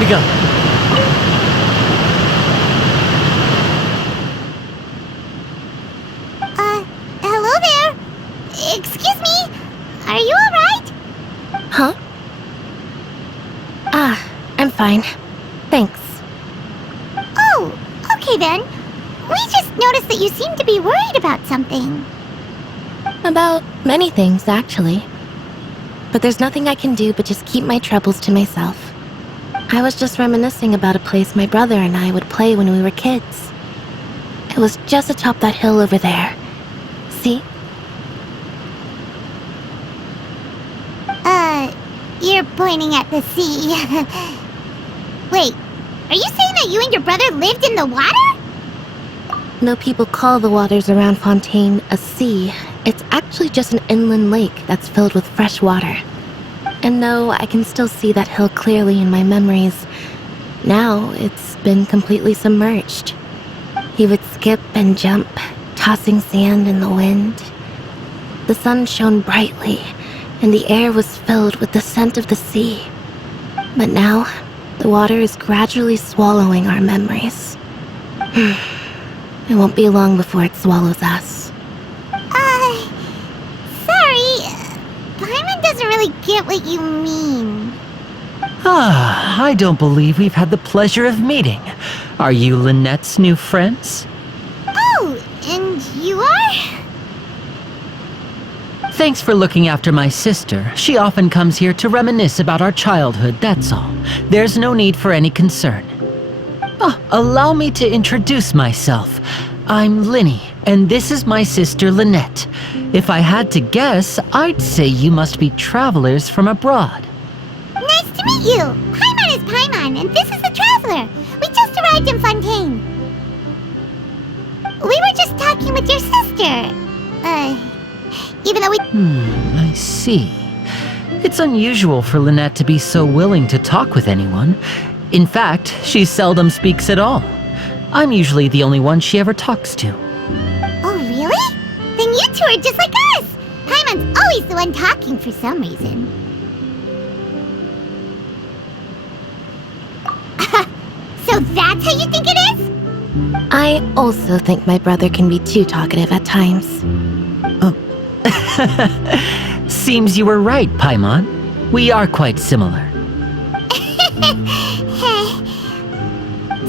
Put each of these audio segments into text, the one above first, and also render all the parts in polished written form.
to go. Hello there? Excuse me? Are you alright? Huh? I'm fine. Thanks. Oh, okay then. We just noticed that you seem to be worried about something. About many things, actually. But there's nothing I can do but just keep my troubles to myself. I was just reminiscing about a place my brother and I would play when we were kids. It was just atop that hill over there. See? You're pointing at the sea. Wait, are you saying that you and your brother lived in the water? No people call the waters around Fontaine a sea. It's actually just an inland lake that's filled with fresh water. And no, I can still see that hill clearly in my memories. Now, it's been completely submerged. He would skip and jump, tossing sand in the wind. The sun shone brightly, and the air was filled with the scent of the sea. But now, the water is gradually swallowing our memories. It won't be long before it swallows us. Sorry. Paimon doesn't really get what you mean. I don't believe we've had the pleasure of meeting. Are you Lynette's new friends? Oh, and you are? Thanks for looking after my sister. She often comes here to reminisce about our childhood, that's all. There's no need for any concern. Allow me to introduce myself. I'm Linny, and this is my sister Lynette. If I had to guess, I'd say you must be travelers from abroad. Nice to meet you. Paimon is Paimon, and this is the Traveler. We just arrived in Fontaine. We were just talking with your sister. Even though we... I see. It's unusual for Lynette to be so willing to talk with anyone. In fact, she seldom speaks at all. I'm usually the only one she ever talks to. Oh, really? Then you two are just like us. Paimon's always the one talking for some reason. So that's how you think it is? I also think my brother can be too talkative at times. Seems you were right, Paimon. We are quite similar.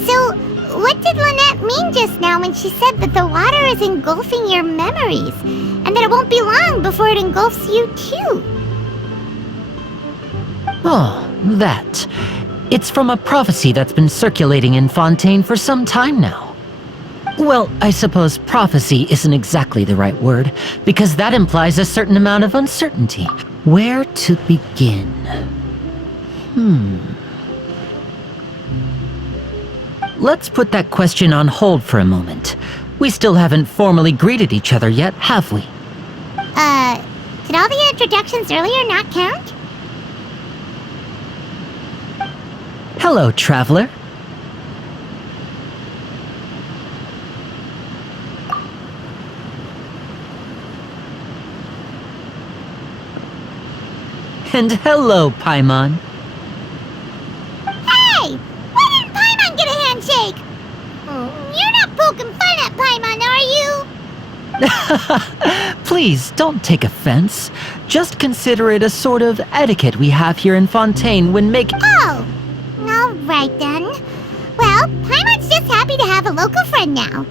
So, what did Lynette mean just now when she said that the water is engulfing your memories, and that it won't be long before it engulfs you too? Oh, that. It's from a prophecy that's been circulating in Fontaine for some time now. Well, I suppose prophecy isn't exactly the right word, because that implies a certain amount of uncertainty. Where to begin? Let's put that question on hold for a moment. We still haven't formally greeted each other yet, have we? Did all the introductions earlier not count? Hello, Traveler. And hello, Paimon. Hey! Why didn't Paimon get a handshake? You're not poking fun at Paimon, are you? Please, don't take offense. Just consider it a sort of etiquette we have here in Fontaine when making... Oh! Alright then. Well, Paimon's just happy to have a local friend now.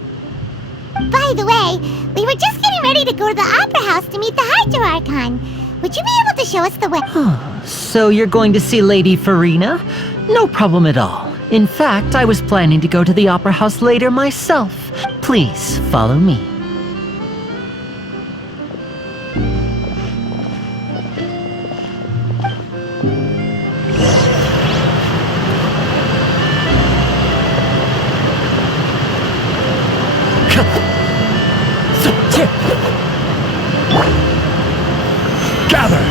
By the way, we were just getting ready to go to the Opera House to meet the Hydro Archon. Would you be able to show us the way? So you're going to see Lady Farina? No problem at all. In fact, I was planning to go to the Opera House later myself. Please, follow me. Gather!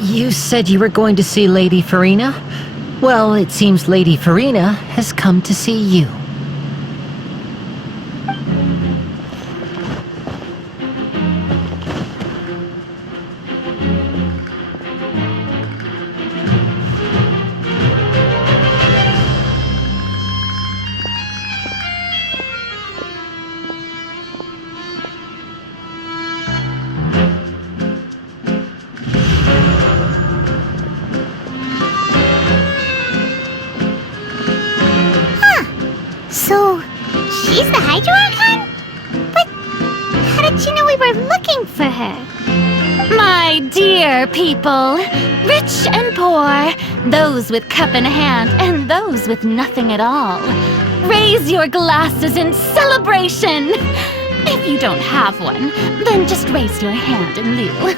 You said you were going to see Lady Farina? Well, it seems Lady Farina has come to see you. for her. My dear people, rich and poor, those with cup in hand and those with nothing at all, raise your glasses in celebration. If you don't have one, then just raise your hand in lieu.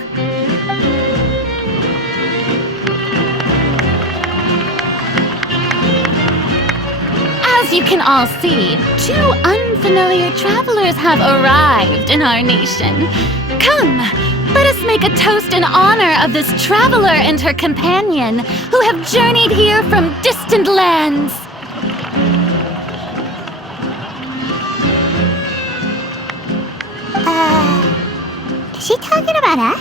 As you can all see, 2 unfamiliar travelers have arrived in our nation. Come, let us make a toast in honor of this traveler and her companion who have journeyed here from distant lands. Is she talking about us?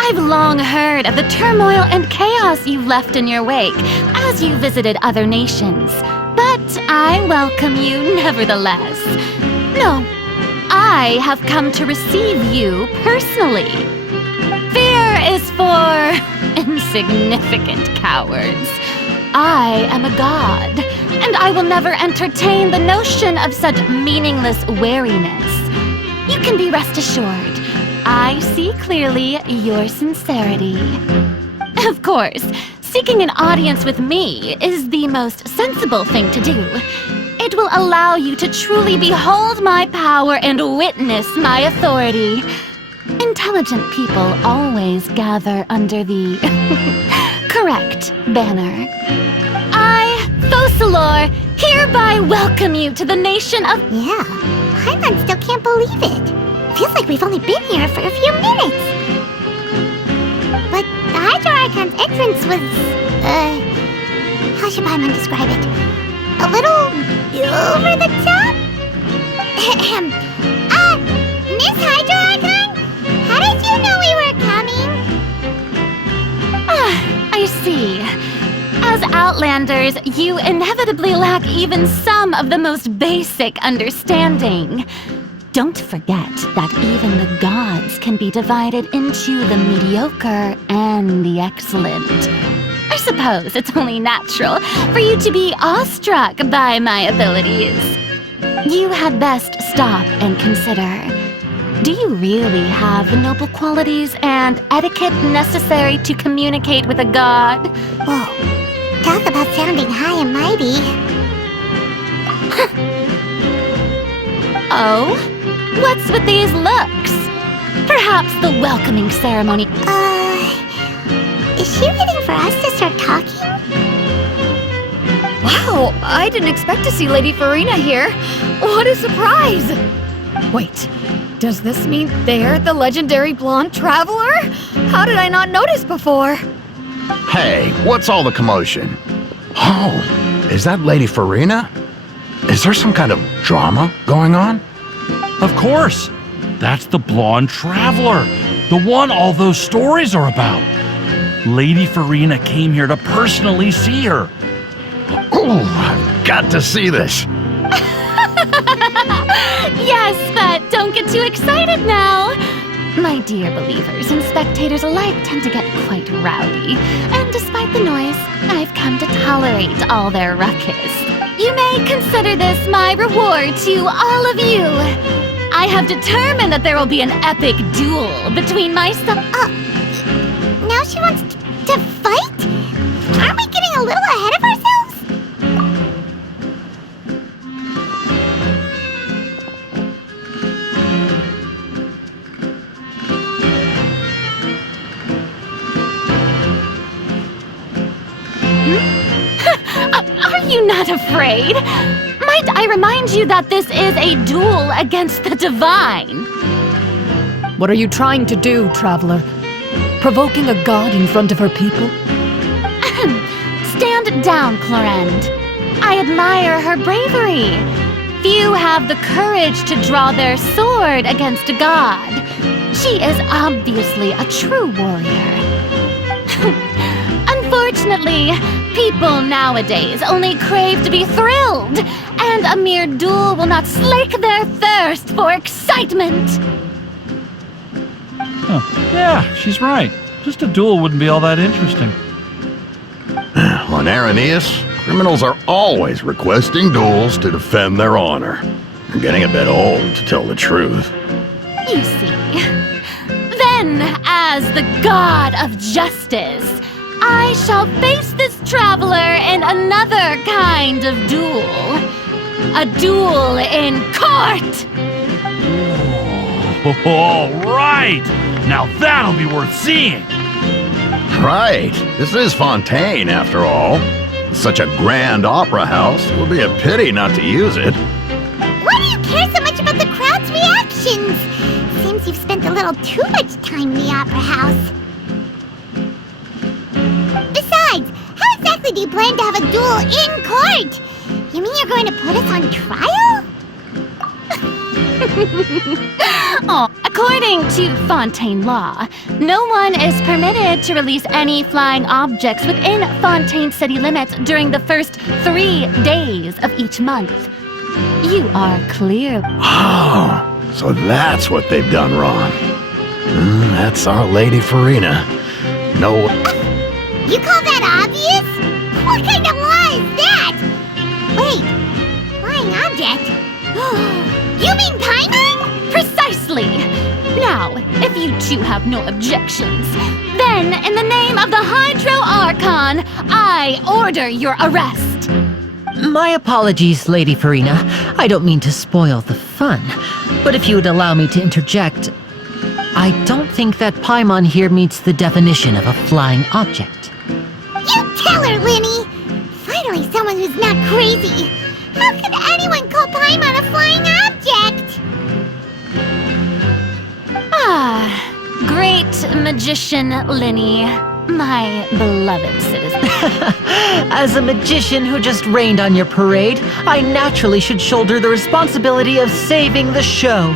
I've long heard of the turmoil and chaos you left in your wake as you visited other nations, but I welcome you nevertheless. No, I have come to receive you personally. Fear is for insignificant cowards. I am a god, and I will never entertain the notion of such meaningless wariness. You can be rest assured, I see clearly your sincerity. Of course, seeking an audience with me is the most sensible thing to do. It will allow you to truly behold my power and witness my authority. Intelligent people always gather under the correct banner. I, Focalor, hereby welcome you to the nation of... Yeah, Paimon still can't believe it. Feels like we've only been here for a few minutes. But the Hydro Archon's entrance was, how should Paimon describe it? A little over the top? Miss Hydro Archon? How did you know we were coming? I see. As Outlanders, you inevitably lack even some of the most basic understanding. Don't forget that even the gods can be divided into the mediocre and the excellent. I suppose it's only natural for you to be awestruck by my abilities. You had best stop and consider. Do you really have the noble qualities and etiquette necessary to communicate with a god? Whoa, talk about sounding high and mighty. Oh? What's with these looks? Perhaps the welcoming ceremony... Is she waiting for us to start talking? Wow, I didn't expect to see Lady Farina here. What a surprise! Wait, does this mean they're the legendary blonde traveler? How did I not notice before? Hey, what's all the commotion? Oh, is that Lady Farina? Is there some kind of drama going on? Of course! That's the blonde traveler, the one all those stories are about. Lady Farina came here to personally see her. Oh, I've got to see this. Yes, but don't get too excited now. My dear believers and spectators alike tend to get quite rowdy, and despite the noise, I've come to tolerate all their ruckus. You may consider this my reward to all of you. I have determined that there will be an epic duel between myself... Now she wants to fight? Aren't we getting a little ahead of ourselves? Are you not afraid? Might I remind you that this is a duel against the divine? What are you trying to do, traveler? Provoking a god in front of her people? Stand down, Clorend. I admire her bravery. Few have the courage to draw their sword against a god. She is obviously a true warrior. Unfortunately, people nowadays only crave to be thrilled, and a mere duel will not slake their thirst for excitement. Oh, yeah, she's right. Just a duel wouldn't be all that interesting. On Araneus, criminals are always requesting duels to defend their honor. I'm getting a bit old, to tell the truth. You see. Then, as the god of justice, I shall face this traveler in another kind of duel. A duel in court! All right! Now that'll be worth seeing! Right, this is Fontaine, after all. Such a grand opera house, it would be a pity not to use it. Why do you care so much about the crowd's reactions? Seems you've spent a little too much time in the opera house. Besides, how exactly do you plan to have a duel in court? You mean you're going to put us on trial? According to Fontaine law, no one is permitted to release any flying objects within Fontaine city limits during the first 3 days of each month. You are clear. Oh, so that's what they've done wrong. That's our Lady Farina. No. You call that obvious? What kind of law is that? Wait, flying object? You mean Paimon? Precisely! Now, if you two have no objections, then in the name of the Hydro Archon, I order your arrest. My apologies, Lady Farina. I don't mean to spoil the fun, but if you would allow me to interject, I don't think that Paimon here meets the definition of a flying object. You tell her, Linny! Finally someone who's not crazy. How could anyone call Paimon a flying object? Great magician Linny, my beloved citizen. As a magician who just rained on your parade, I naturally should shoulder the responsibility of saving the show.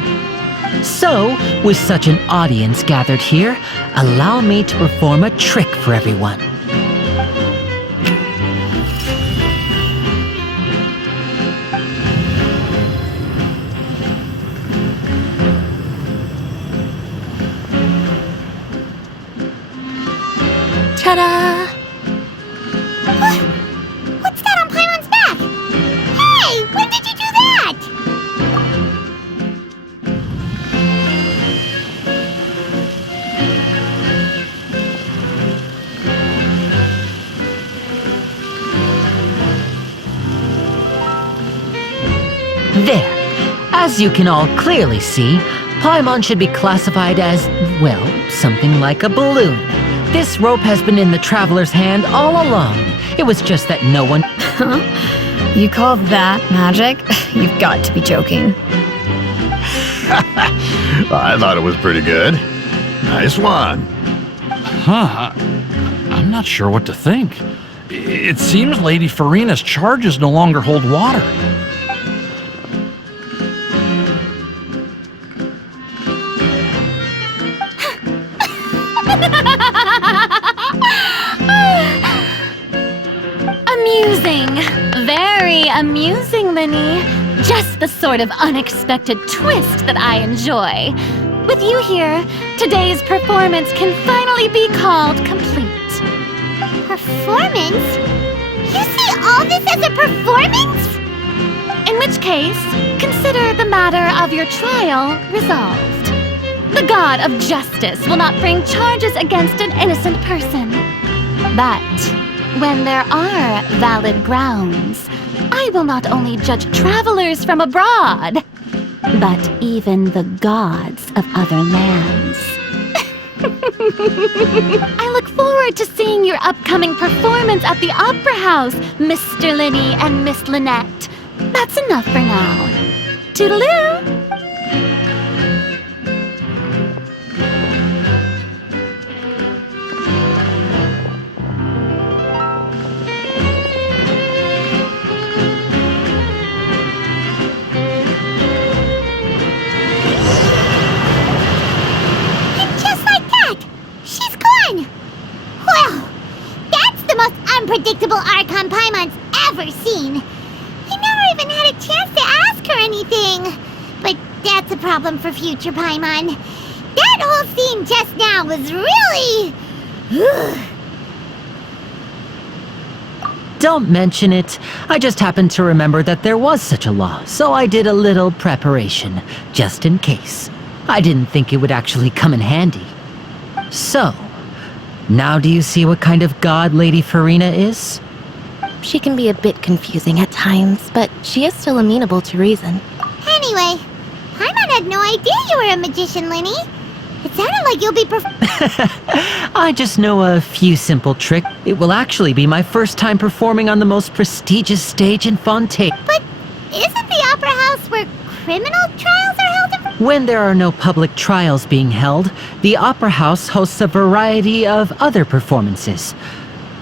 So, with such an audience gathered here, allow me to perform a trick for everyone. Ta-da! What's that on Paimon's back? Hey, when did you do that? There. As you can all clearly see, Paimon should be classified as, well, something like a balloon. This rope has been in the traveler's hand all along. It was just that no one... You call that magic? You've got to be joking. I thought it was pretty good. Nice one. Huh. I'm not sure what to think. It seems Lady Farina's charges no longer hold water. Amusing. Very amusing, Linny. Just the sort of unexpected twist that I enjoy. With you here, today's performance can finally be called complete. Performance? You see all this as a performance? In which case, consider the matter of your trial resolved. The god of justice will not bring charges against an innocent person. But when there are valid grounds, I will not only judge travelers from abroad, but even the gods of other lands. I look forward to seeing your upcoming performance at the Opera House, Mr. Linny and Miss Lynette. That's enough for now. Toodaloo! Unpredictable Archon Paimon's ever seen. I never even had a chance to ask her anything. But that's a problem for future Paimon. That whole scene just now was really... Don't mention it. I just happened to remember that there was such a law, so I did a little preparation, just in case. I didn't think it would actually come in handy. So, now do you see what kind of god Lady Farina is? She can be a bit confusing at times, but she is still amenable to reason. Anyway, Paimon had no idea you were a magician, Linny. It sounded like you'll be I just know a few simple tricks. It will actually be my first time performing on the most prestigious stage in Fontaine. But isn't the opera house where criminal trials are held? When there are no public trials being held, the opera house hosts a variety of other performances.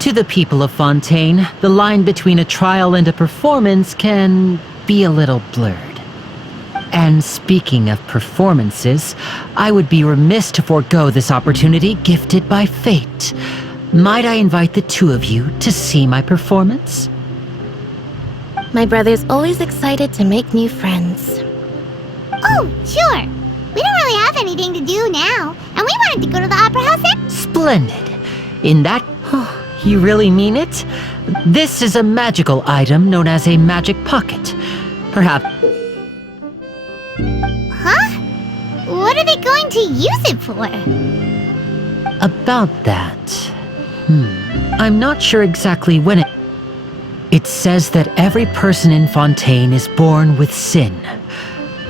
To the people of Fontaine, the line between a trial and a performance can be a little blurred. And speaking of performances, I would be remiss to forego this opportunity gifted by fate. Might I invite the two of you to see my performance? My brother's always excited to make new friends. Oh, sure. We don't really have anything to do now, and we wanted to go to the opera house. Splendid. In that... you really mean it? This is a magical item known as a magic pocket. Perhaps... Huh? What are they going to use it for? About that... I'm not sure exactly when it... It says that every person in Fontaine is born with sin.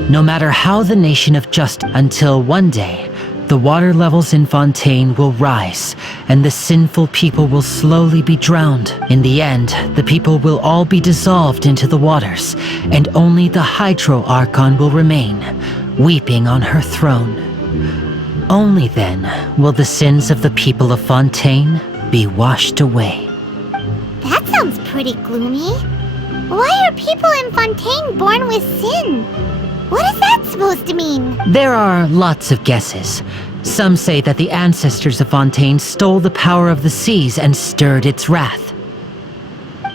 No matter how the nation of justice... Until one day, the water levels in Fontaine will rise, and the sinful people will slowly be drowned. In the end, the people will all be dissolved into the waters, and only the Hydro Archon will remain, weeping on her throne. Only then will the sins of the people of Fontaine be washed away. That sounds pretty gloomy. Why are people in Fontaine born with sin? What is that supposed to mean? There are lots of guesses. Some say that the ancestors of Fontaine stole the power of the seas and stirred its wrath.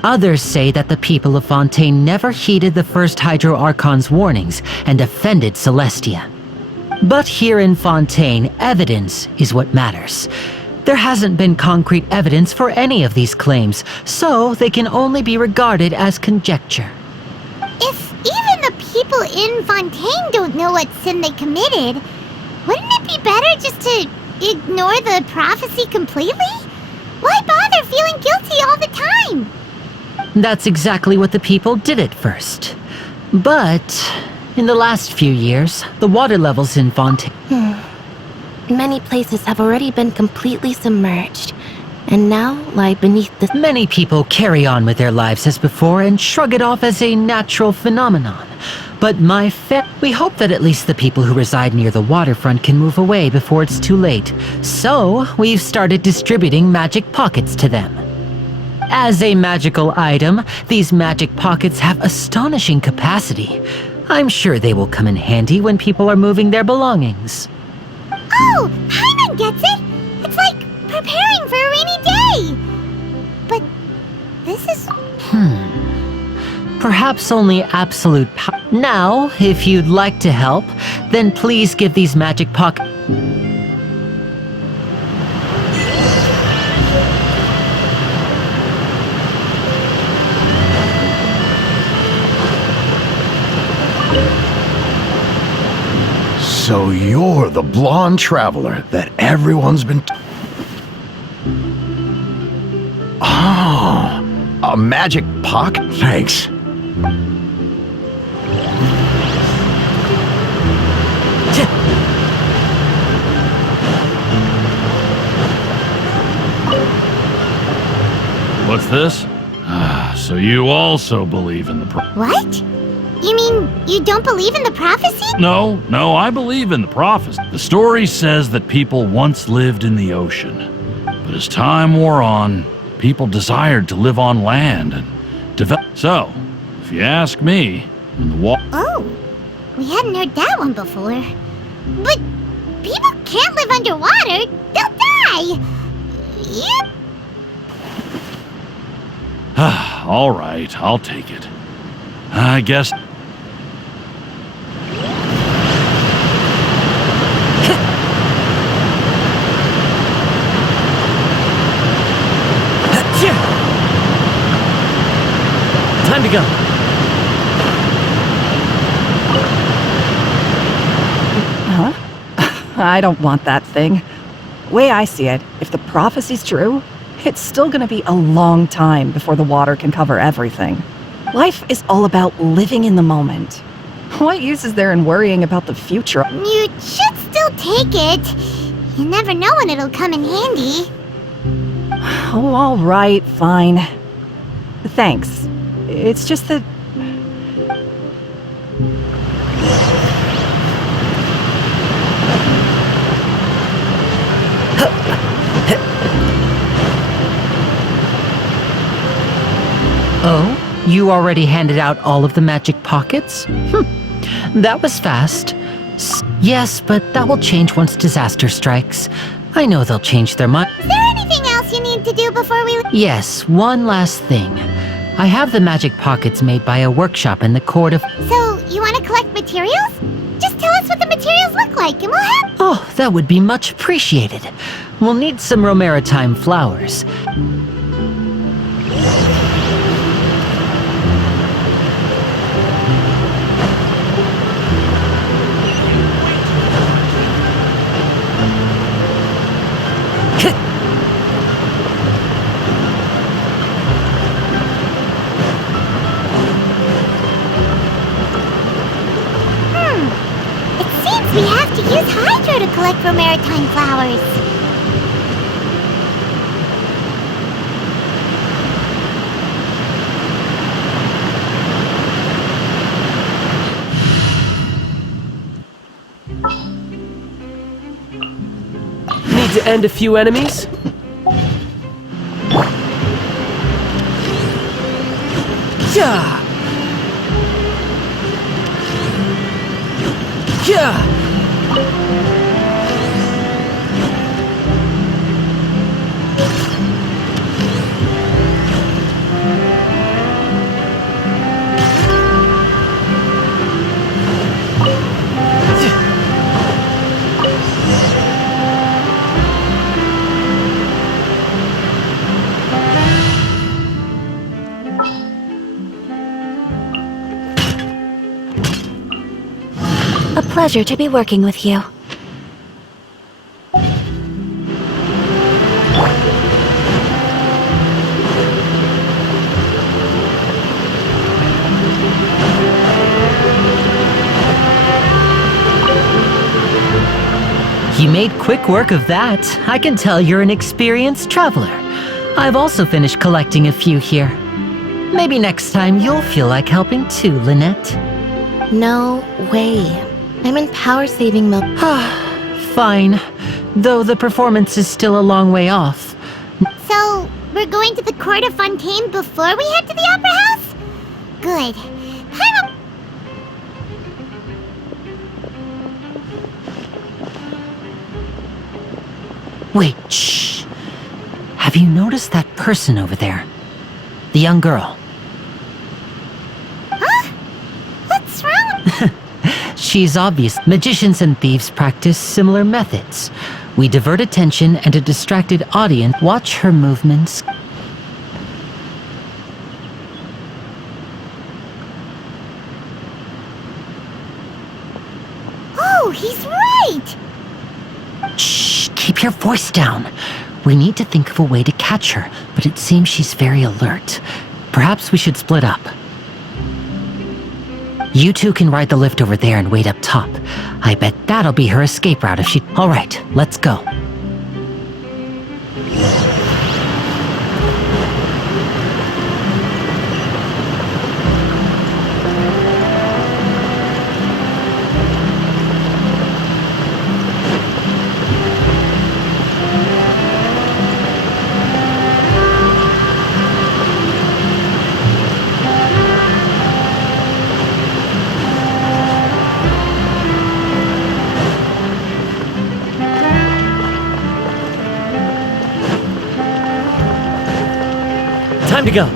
Others say that the people of Fontaine never heeded the first Hydro Archon's warnings and offended Celestia. But here in Fontaine, evidence is what matters. There hasn't been concrete evidence for any of these claims, so they can only be regarded as conjecture. If even the people in Fontaine don't know what sin they committed, wouldn't it be better just to ignore the prophecy completely? Why bother feeling guilty all the time? That's exactly what the people did at first. But in the last few years, the water levels in Fontaine... Many places have already been completely submerged, and now lie beneath the... Many people carry on with their lives as before and shrug it off as a natural phenomenon. But we hope that at least the people who reside near the waterfront can move away before it's too late. So, we've started distributing magic pockets to them. As a magical item, these magic pockets have astonishing capacity. I'm sure they will come in handy when people are moving their belongings. Oh, Paimon gets it! It's like preparing for a rainy day! But this is... Perhaps only absolute power. Now, if you'd like to help, then please give these magic pockets... So you're the blonde traveler that everyone's been... Oh, a magic pocket? Thanks. What's this? So you also believe in the What? You mean you don't believe in the prophecy? No, I believe in the prophecy. The story says that people once lived in the ocean. But as time wore on, people desired to live on land and develop. So, if you ask me, when the water... Oh, we hadn't heard that one before. But people can't live underwater. They'll die. Yep. All right, I'll take it. I guess... Huh? I don't want that thing. Way I see it, if the prophecy's true, it's still gonna be a long time before the water can cover everything. Life is all about living in the moment. What use is there in worrying about the future? You should still take it. You never know when it'll come in handy. Oh, all right, fine. Thanks. It's just that... Oh? You already handed out all of the magic pockets? That was fast. Yes, but that will change once disaster strikes. I know they'll change their mind. Is there anything else you need to do before we... Yes, one last thing. I have the magic pockets made by a workshop in the court of... So, you want to collect materials? Just tell us what the materials look like and we'll have... Oh, that would be much appreciated. We'll need some romaritime flowers. We have to use Hydro to collect romaritime flowers. Need to end a few enemies? Yeah! Yeah! A pleasure to be working with you. You made quick work of that. I can tell you're an experienced traveler. I've also finished collecting a few here. Maybe next time you'll feel like helping too, Lynette. No way. I'm in power-saving mode. Fine. Though the performance is still a long way off. So, we're going to the court of Fontaine before we head to the Opera House? Good. Time. Wait, shh. Have you noticed that person over there? The young girl. Huh? What's wrong? She's obvious. Magicians and thieves practice similar methods. We divert attention and a distracted audience watch her movements. Oh, he's right! Shh, keep your voice down. We need to think of a way to catch her, but it seems she's very alert. Perhaps we should split up. You two can ride the lift over there and wait up top. I bet that'll be her escape route if she... All right, let's go. Time to go.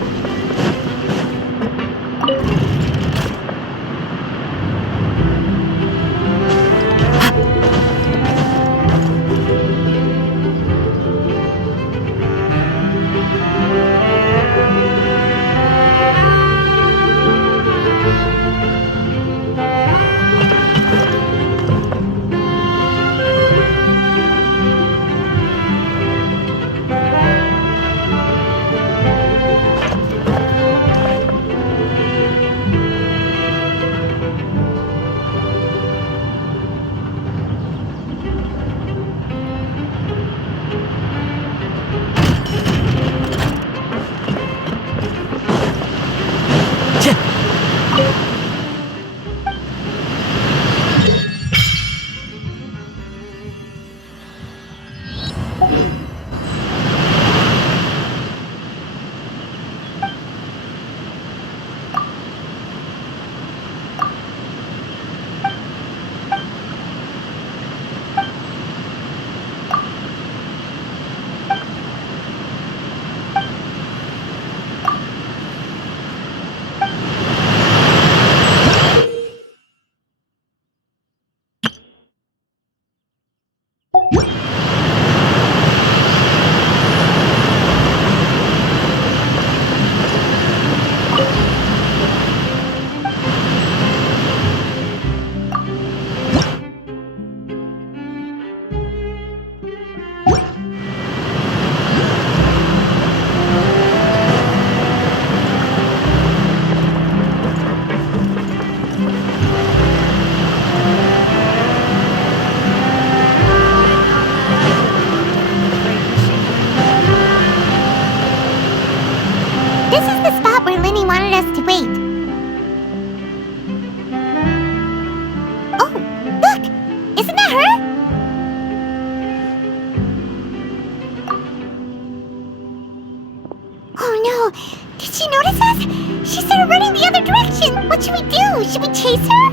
She started running the other direction. What should we do? Should we chase her?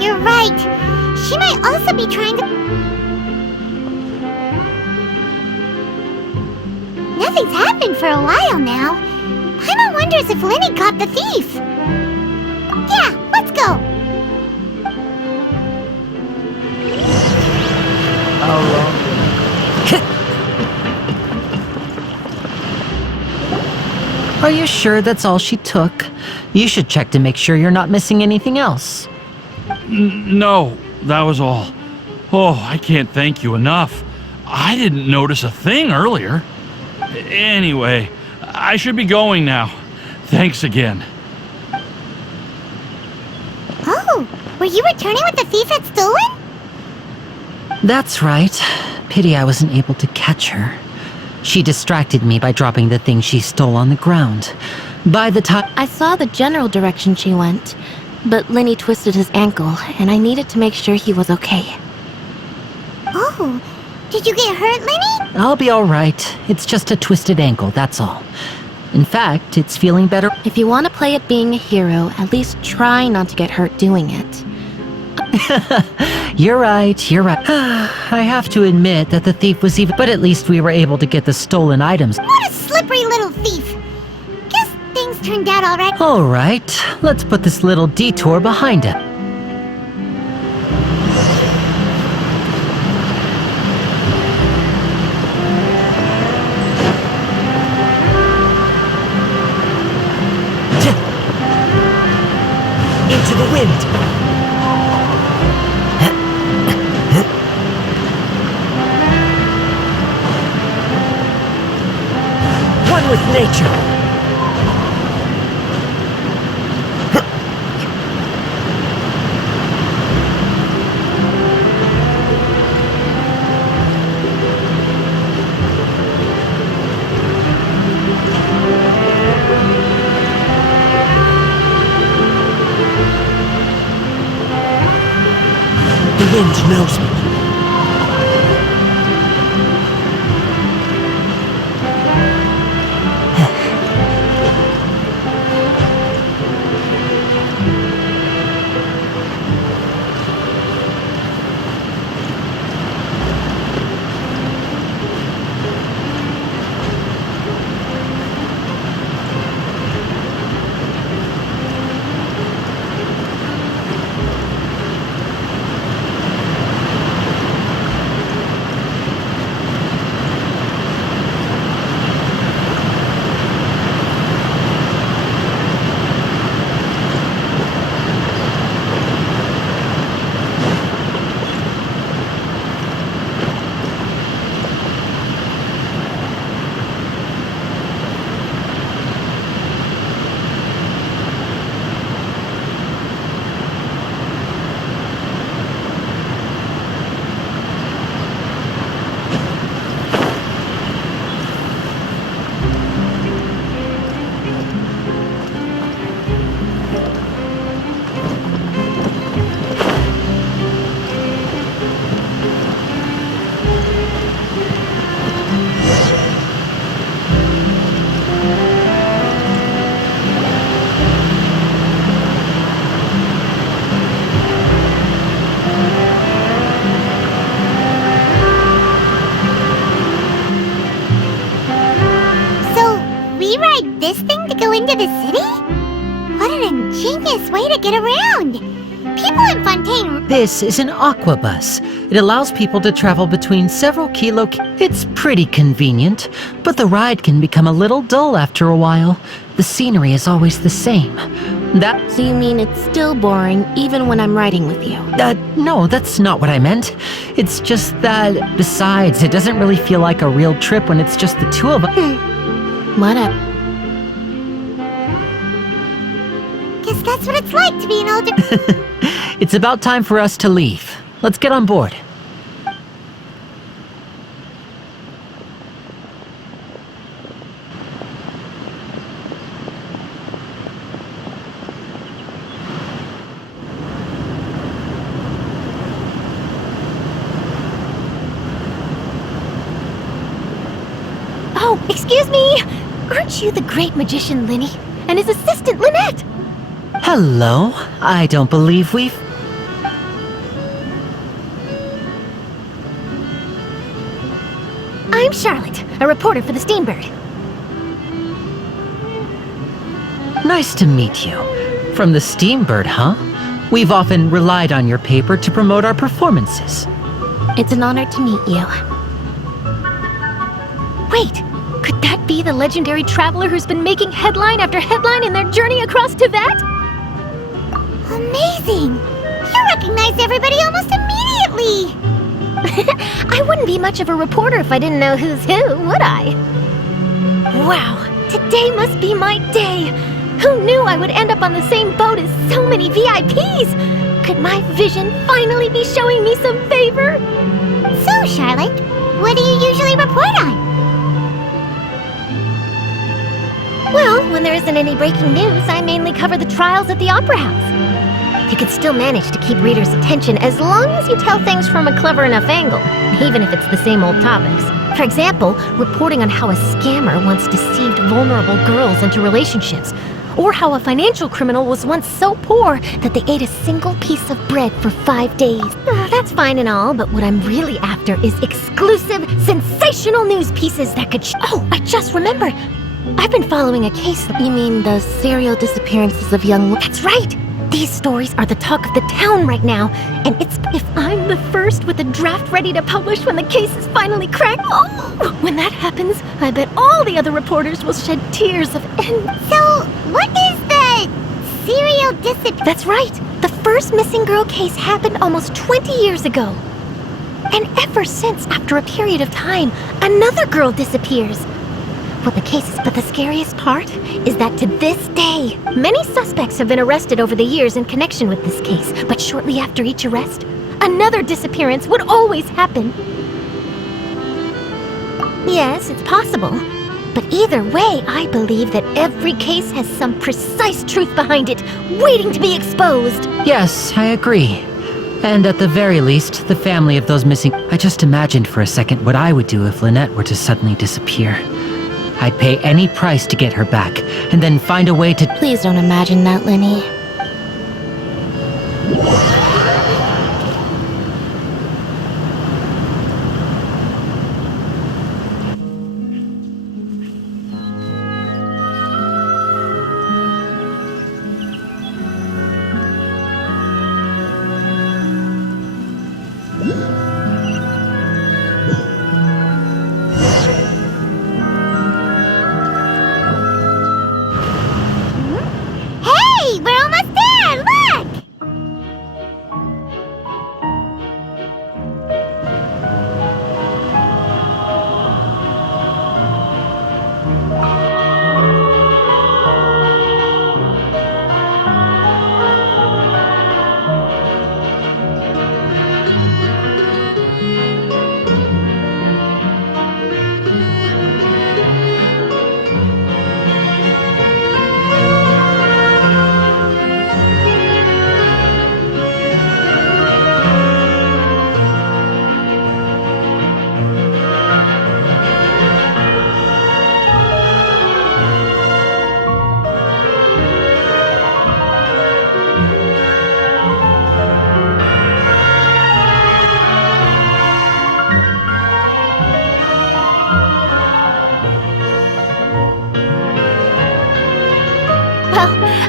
You're right. She might also be trying to... Nothing's happened for a while now. Paimon wonders if Lenny caught the thief. Yeah, let's go. Are you sure that's all she took? You should check to make sure you're not missing anything else. No, that was all. Oh, I can't thank you enough. I didn't notice a thing earlier. Anyway, I should be going now. Thanks again. Oh, were you returning what the thief had stolen? That's right. Pity I wasn't able to catch her. She distracted me by dropping the thing she stole on the ground. By the time... I saw the general direction she went, but Lenny twisted his ankle, and I needed to make sure he was okay. Oh, did you get hurt, Lenny? I'll be all right. It's just a twisted ankle, that's all. In fact, it's feeling better. If you want to play at being a hero, at least try not to get hurt doing it. You're right, you're right. I have to admit that the thief was even... But at least we were able to get the stolen items. What a slippery little thief. Guess things turned out all right. All right, let's put this little detour behind us. Into the wind. One with nature. The wind knows me. This thing to go into the city? What an ingenious way to get around! People in Fontaine... This is an aqua bus. It allows people to travel between several It's pretty convenient, but the ride can become a little dull after a while. The scenery is always the same. So you mean it's still boring even when I'm riding with you? No, that's not what I meant. It's just that, besides, it doesn't really feel like a real trip when it's just the two of us. Whatever. Guess that's what it's like to be an older... It's about time for us to leave. Let's get on board. Excuse me! Aren't you the great magician Linny and his assistant Lynette? Hello. I don't believe we've... I'm Charlotte, a reporter for the Steambird. Nice to meet you. From the Steambird, huh? We've often relied on your paper to promote our performances. It's an honor to meet you. Wait, could that be the legendary traveler who's been making headline after headline in their journey across Tibet? Amazing! You recognize everybody almost immediately! I wouldn't be much of a reporter if I didn't know who's who, would I? Wow, today must be my day! Who knew I would end up on the same boat as so many VIPs? Could my vision finally be showing me some favor? So, Charlotte, what do you usually report on? Well, when there isn't any breaking news, I mainly cover the trials at the Opera House. You can still manage to keep readers' attention as long as you tell things from a clever enough angle, even if it's the same old topics. For example, reporting on how a scammer once deceived vulnerable girls into relationships, or how a financial criminal was once so poor that they ate a single piece of bread for 5 days. That's fine and all, but what I'm really after is exclusive, sensational news pieces that could Oh, I just remembered! I've been following a case. You mean the serial disappearances of young... That's right! These stories are the talk of the town right now, and it's if I'm the first with a draft ready to publish when the case is finally cracked. Oh, when that happens, I bet all the other reporters will shed tears of envy. So, what is the serial disappearance? That's right. The first missing girl case happened almost 20 years ago. And ever since, after a period of time, another girl disappears. But the scariest part is that to this day, many suspects have been arrested over the years in connection with this case. But shortly after each arrest, another disappearance would always happen. Yes, it's possible. But either way, I believe that every case has some precise truth behind it, waiting to be exposed. Yes, I agree. And at the very least, the family of those missing... I just imagined for a second what I would do if Lynette were to suddenly disappear. I'd pay any price to get her back, and then find a way to... Please don't imagine that, Linny. Hey, we're almost there! Look!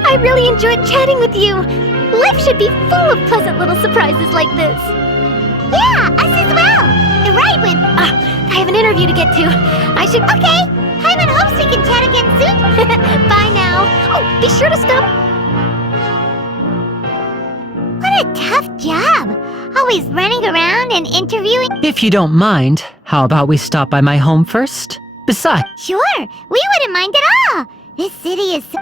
I really enjoyed chatting with you. Life should be full of pleasant little surprises like this. Yeah, us as well! You're right, when... I have an interview to get to. I should... Okay, Hyman hopes we can chat again soon. Bye now. Oh, be sure to stop. What a tough job. Always running around and interviewing. If you don't mind, how about we stop by my home first? Besides... Sure, we wouldn't mind at all. This city is so...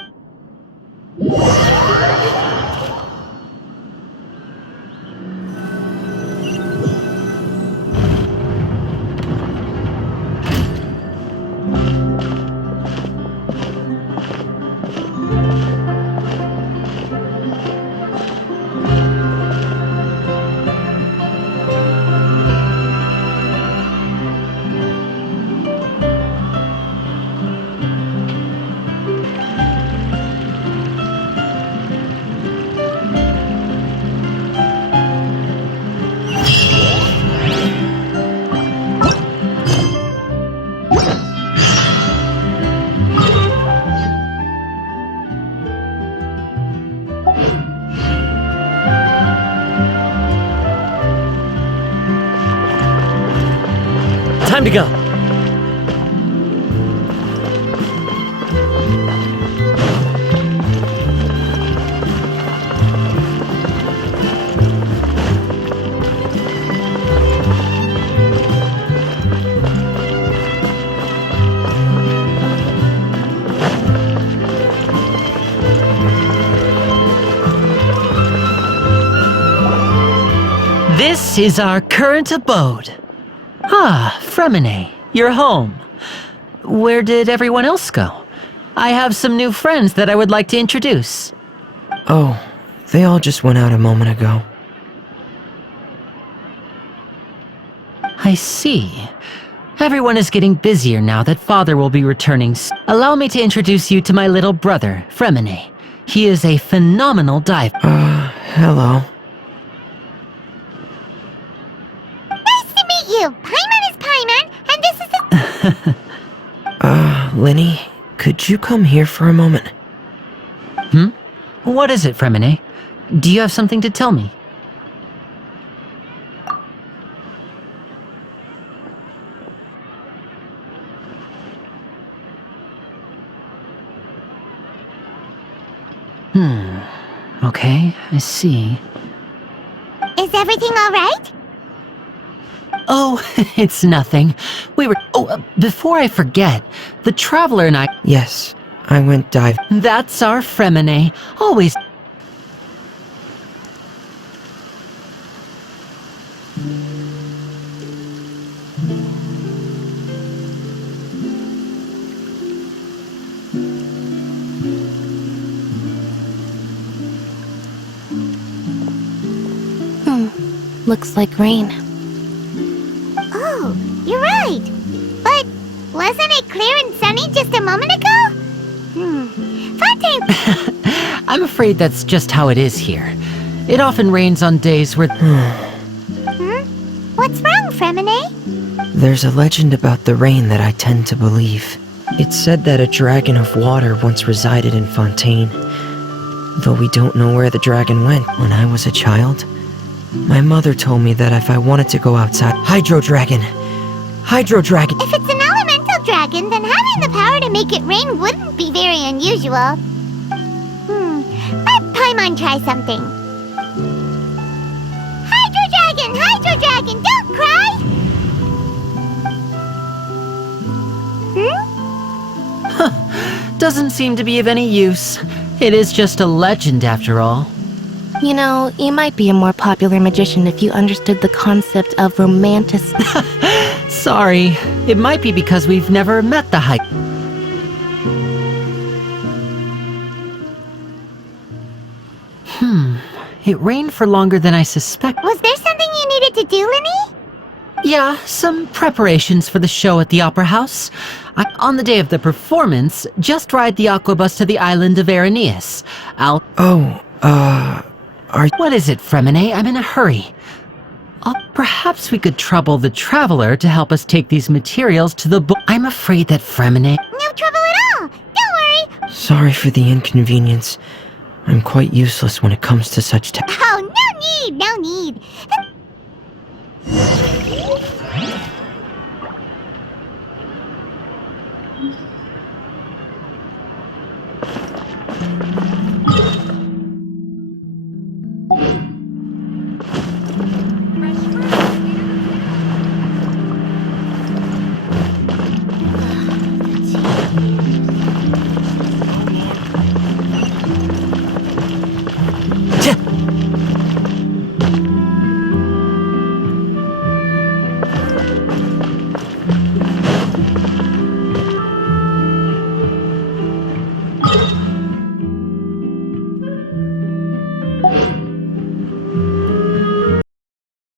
Time to go. This is our current abode. Ah, Fremine, you're home. Where did everyone else go? I have some new friends that I would like to introduce. Oh, they all just went out a moment ago. I see. Everyone is getting busier now that Father will be returning. Allow me to introduce you to my little brother, Fremine. He is a phenomenal diver. Hello. Nice to meet you. Paimon is Paimon, and this is Lenny, could you come here for a moment? What is it, Fremine? Do you have something to tell me? Okay, I see. Is everything all right? Oh, it's nothing. Before I forget, the Traveler and I... Yes, I went diving. That's our Fremine. Always... Looks like rain. Oh, you're right. But wasn't it clear and sunny just a moment ago? Fontaine! I'm afraid that's just how it is here. It often rains on days where... What's wrong, Fremine? There's a legend about the rain that I tend to believe. It's said that a dragon of water once resided in Fontaine. Though we don't know where the dragon went. When I was a child, my mother told me that if I wanted to go outside... Hydro Dragon! Hydro Dragon! If it's an elemental dragon, then having the power to make it rain wouldn't be very unusual. Let Paimon try something. Hydro Dragon, don't cry! Doesn't seem to be of any use. It is just a legend after all. You know, you might be a more popular magician if you understood the concept of romantic... Sorry, it might be because we've never met the high... It rained for longer than I suspect. Was there something you needed to do, Lenny? Yeah, some preparations for the show at the Opera House. On the day of the performance, just ride the aquabus to the island of Araneus. What is it, Fremine? I'm in a hurry. Perhaps we could trouble the Traveler to help us take these materials to the I'm afraid that Fremine... No trouble at all! Don't worry! Sorry for the inconvenience. I'm quite useless when it comes to such Oh, no need!